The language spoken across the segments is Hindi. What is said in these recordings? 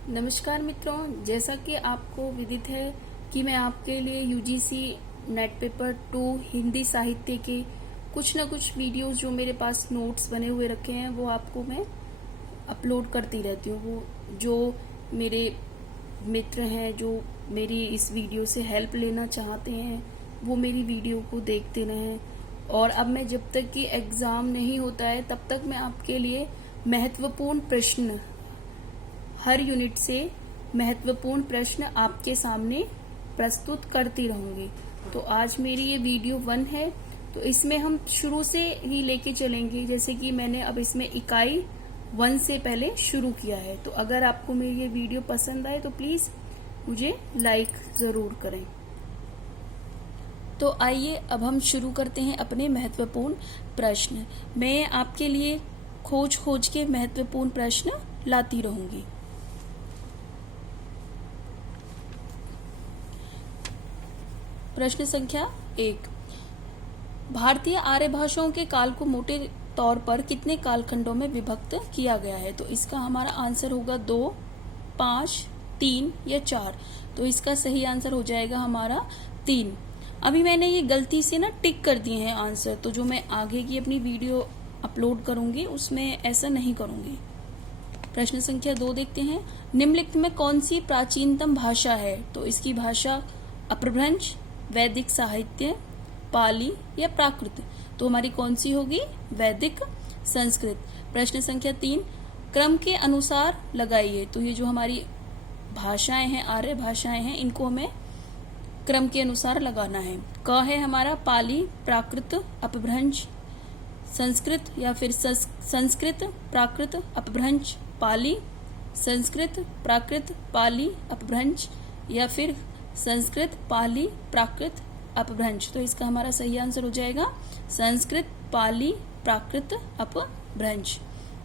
नमस्कार मित्रों, जैसा कि आपको विदित है कि मैं आपके लिए यूजीसी नेट पेपर 2 हिंदी साहित्य के कुछ न कुछ वीडियोस जो मेरे पास नोट्स बने हुए रखे हैं वो आपको मैं अपलोड करती रहती हूँ। वो जो मेरे मित्र हैं जो मेरी इस वीडियो से हेल्प लेना चाहते हैं वो मेरी वीडियो को देखते रहें। और अब मैं जब तक कि एग्ज़ाम नहीं होता है तब तक मैं आपके लिए महत्वपूर्ण प्रश्न, हर यूनिट से महत्वपूर्ण प्रश्न आपके सामने प्रस्तुत करती रहूंगी। तो आज मेरी ये वीडियो 1 है, तो इसमें हम शुरू से ही लेके चलेंगे, जैसे कि मैंने अब इसमें इकाई 1 से पहले शुरू किया है। तो अगर आपको मेरी ये वीडियो पसंद आए तो प्लीज मुझे लाइक जरूर करें। तो आइए अब हम शुरू करते हैं अपने महत्वपूर्ण प्रश्न। मैं आपके लिए खोज के महत्वपूर्ण प्रश्न लाती रहूंगी। प्रश्न संख्या 1, भारतीय आर्य भाषाओं के काल को मोटे तौर पर कितने कालखंडों में विभक्त किया गया है? तो इसका हमारा आंसर होगा 2, 5, 3 या 4। तो इसका सही आंसर हो जाएगा हमारा 3। अभी मैंने ये गलती से ना टिक कर दिए हैं आंसर, तो जो मैं आगे की अपनी वीडियो अपलोड करूंगी उसमें ऐसा नहीं करूंगी। प्रश्न संख्या 2 देखते हैं, निम्नलिखित में कौन सी प्राचीनतम भाषा है? तो इसकी भाषा अपभ्रंश, वैदिक साहित्य, पाली या प्राकृत? तो हमारी कौन सी होगी? वैदिक संस्कृत। प्रश्न संख्या 3, क्रम के अनुसार लगाइए। तो ये जो हमारी भाषाएं हैं, आर्य भाषाएं हैं, इनको हमें क्रम के अनुसार लगाना है। क है हमारा पाली, प्राकृत, अपभ्रंश, संस्कृत, या फिर संस्कृत, प्राकृत, अपभ्रंश, पाली, संस्कृत, प्राकृत, पाली, अपभ्रंश, या फिर संस्कृत, पाली, प्राकृत, अपभ्रंश। तो इसका हमारा सही आंसर हो जाएगा संस्कृत, पाली, प्राकृत, अपभ्रंश।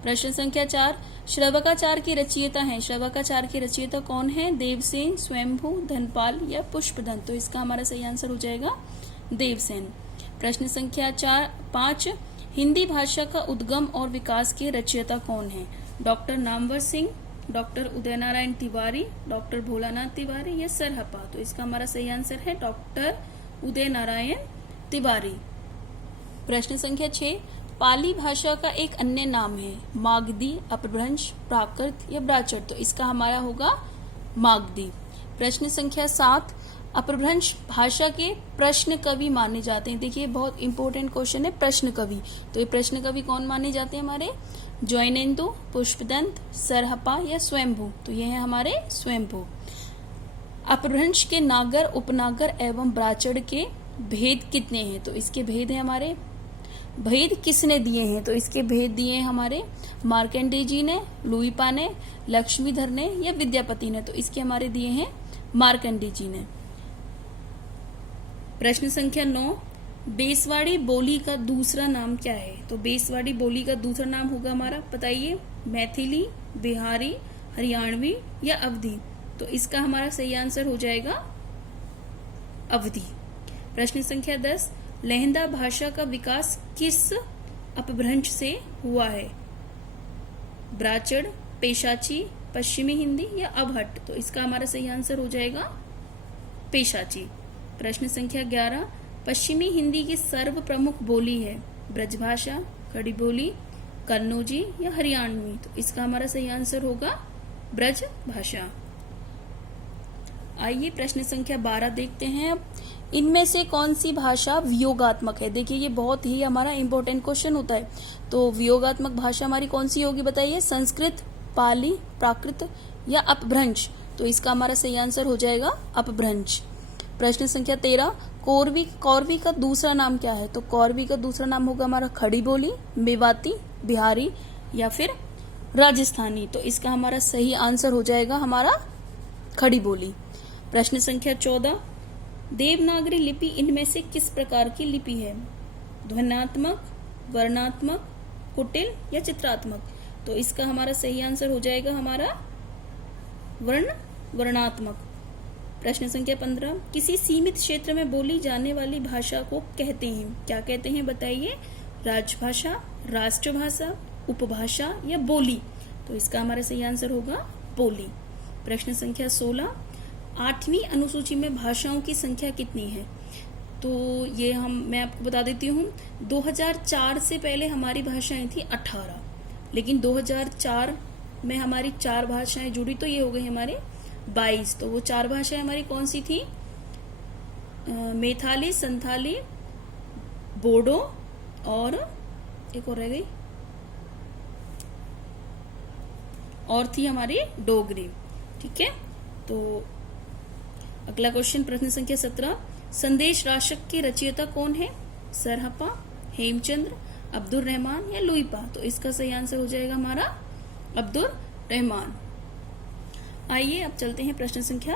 प्रश्न संख्या 4, श्रवकाचार के रचयिता हैं। श्रवकाचार के रचयिता कौन है? देवसेन, स्वयंभू, धनपाल या पुष्पदंत? तो इसका हमारा सही आंसर हो जाएगा देवसेन। प्रश्न संख्या 5, हिंदी भाषा का उद्गम और विकास के रचयिता कौन है? Doctor Namvar Singh, doctor Uday Narayan Tiwari, doctor Bholanath Tiwari या सरहपा? तो इसका हमारा सही आंसर है डॉक्टर उदय नारायण तिवारी। प्रश्न संख्या 6, पाली भाषा का एक अन्य नाम है? मागधी, अपभ्रंश, प्राकृत या ब्राचर? तो इसका हमारा होगा मागधी। प्रश्न संख्या 7, अपभ्रंश भाषा के प्रश्न कवि माने जाते हैं। देखिए बहुत इंपॉर्टेंट क्वेश्चन है, प्रश्न कवि। तो ये प्रश्न कवि कौन माने जाते हैं हमारे? जैनेंदु, पुष्पदंत, सरहपा या स्वयंभू? तो ये है हमारे स्वयंभू। अपभ्रंश के नागर, उपनागर एवं ब्राचर के भेद कितने हैं? तो इसके भेद है हमारे, भेद किसने दिए हैं? तो इसके भेद दिए हैं हमारे मार्कंडेय जी ने, लुईपा ने, लक्ष्मीधर ने या विद्यापति ने? तो इसके हमारे दिए हैं मार्कंडेय जी ने। प्रश्न संख्या 9, बेसवाड़ी बोली का दूसरा नाम क्या है? तो बेसवाड़ी बोली का दूसरा नाम होगा हमारा, बताइए, मैथिली, बिहारी, हरियाणवी या अवधी? तो इसका हमारा सही आंसर हो जाएगा अवधी। प्रश्न संख्या 10, लहंदा भाषा का विकास किस अपभ्रंश से हुआ है? ब्राचड़, पेशाची, पश्चिमी हिंदी या अवहट? तो इसका हमारा सही आंसर हो जाएगा पेशाची। प्रश्न संख्या 11, पश्चिमी हिंदी की सर्व प्रमुख बोली है? ब्रजभाषा, खड़ी बोली, कन्नौजी या हरियाणवी? तो इसका हमारा सही आंसर होगा ब्रज भाषा। आइए प्रश्न संख्या 12 देखते हैं। अब इनमें से कौन सी भाषा वियोगात्मक है? देखिए ये बहुत ही हमारा इंपॉर्टेंट क्वेश्चन होता है। तो वियोगात्मक भाषा हमारी कौन सी होगी, बताइए? संस्कृत, पाली, प्राकृत या अपभ्रंश? तो इसका हमारा सही आंसर हो जाएगा अपभ्रंश। प्रश्न संख्या 13, कौरवी का दूसरा नाम क्या है? तो कौरवी का दूसरा नाम होगा हमारा खड़ी बोली, मेवाती, बिहारी या फिर राजस्थानी? तो इसका हमारा सही आंसर हो जाएगा हमारा खड़ी बोली। प्रश्न संख्या 14, देवनागरी लिपि इनमें से किस प्रकार की लिपि है? ध्वन्यात्मक, वर्णात्मक, कुटिल या चित्रात्मक? तो इसका हमारा सही आंसर हो जाएगा हमारा वर्णात्मक। प्रश्न संख्या 15, किसी सीमित क्षेत्र में बोली जाने वाली भाषा को कहते हैं, क्या कहते हैं बताइए? राजभाषा, राष्ट्रभाषा, उपभाषा या बोली? तो इसका हमारा सही आंसर होगा बोली। प्रश्न संख्या 16, 8वीं अनुसूची में भाषाओं की संख्या कितनी है? तो ये मैं आपको बता देती हूँ, 2004 से पहले हमारी भाषाएं थी 18, लेकिन 2004 में हमारी 4 भाषाएं जुड़ी तो ये हो गई हमारे 22। तो वो 4 भाषाएं हमारी कौन सी थी? मैथिली, संथाली, बोडो और एक और रह गई, और थी हमारी डोगरी। ठीक है, तो अगला क्वेश्चन प्रश्न संख्या 17, संदेश राशक के रचयिता कौन है? सरहपा, हेमचंद्र, अब्दुल रहमान या लुईपा? तो इसका सही आंसर हो जाएगा हमारा अब्दुल रहमान। आइए अब चलते हैं प्रश्न संख्या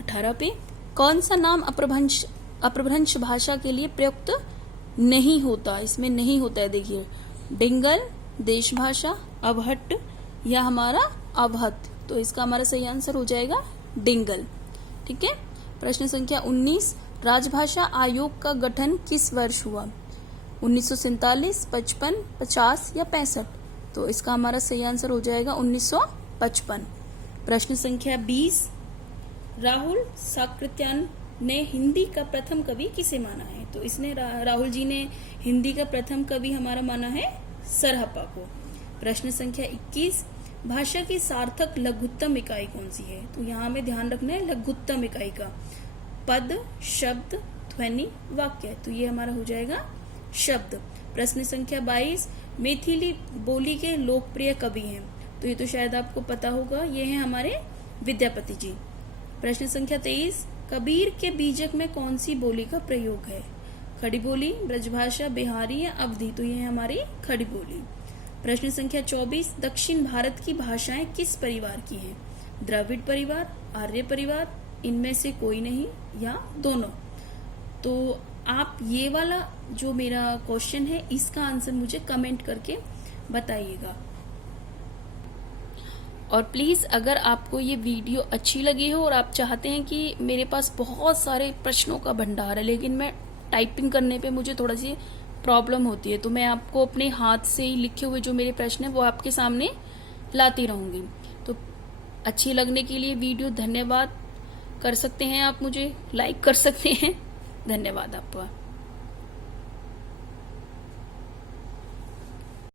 18 पे। कौन सा नाम अपभ्रंश भाषा के लिए प्रयुक्त नहीं होता? इसमें नहीं होता है, देखिए, डिंगल, देश भाषा, अवहट्ट या हमारा अवहत। तो इसका हमारा सही आंसर हो जाएगा डिंगल। ठीक है, प्रश्न संख्या 19, राजभाषा आयोग का गठन किस वर्ष हुआ? 1947, 55, 50 या 65? तो इसका हमारा सही आंसर हो जाएगा 1955। प्रश्न संख्या 20, राहुल साकृत्यायन ने हिंदी का प्रथम कवि किसे माना है? तो इसने राहुल जी ने हिंदी का प्रथम कवि हमारा माना है सरहपा को। प्रश्न संख्या 21, भाषा की सार्थक लघुत्तम इकाई कौन सी है? तो यहाँ हमें ध्यान रखना है लघुत्तम इकाई का, पद, शब्द, ध्वनि, वाक्य। तो ये हमारा हो जाएगा शब्द। प्रश्न संख्या 22, मैथिली बोली के लोकप्रिय कवि हैं? तो ये तो शायद आपको पता होगा, ये हैं हमारे विद्यापति जी। प्रश्न संख्या 23, कबीर के बीजक में कौन सी बोली का प्रयोग है? खड़ी बोली, ब्रजभाषा, बिहारी या अवधी? तो ये है हमारी खड़ी बोली। प्रश्न संख्या 24, दक्षिण भारत की भाषाएं किस परिवार की हैं? द्रविड़ परिवार, आर्य परिवार, इनमें से कोई नहीं या दोनों? तो आप ये वाला जो मेरा क्वेश्चन है इसका आंसर मुझे कमेंट करके बताइएगा। और प्लीज अगर आपको ये वीडियो अच्छी लगी हो और आप चाहते हैं कि मेरे पास बहुत सारे प्रश्नों का भंडार है लेकिन मैं टाइपिंग करने पे मुझे थोड़ा सी प्रॉब्लम होती है, तो मैं आपको अपने हाथ से ही लिखे हुए जो मेरे प्रश्न है वो आपके सामने लाती रहूंगी। तो अच्छी लगने के लिए वीडियो धन्यवाद कर सकते हैं, आप मुझे लाइक कर सकते हैं। धन्यवाद आपका।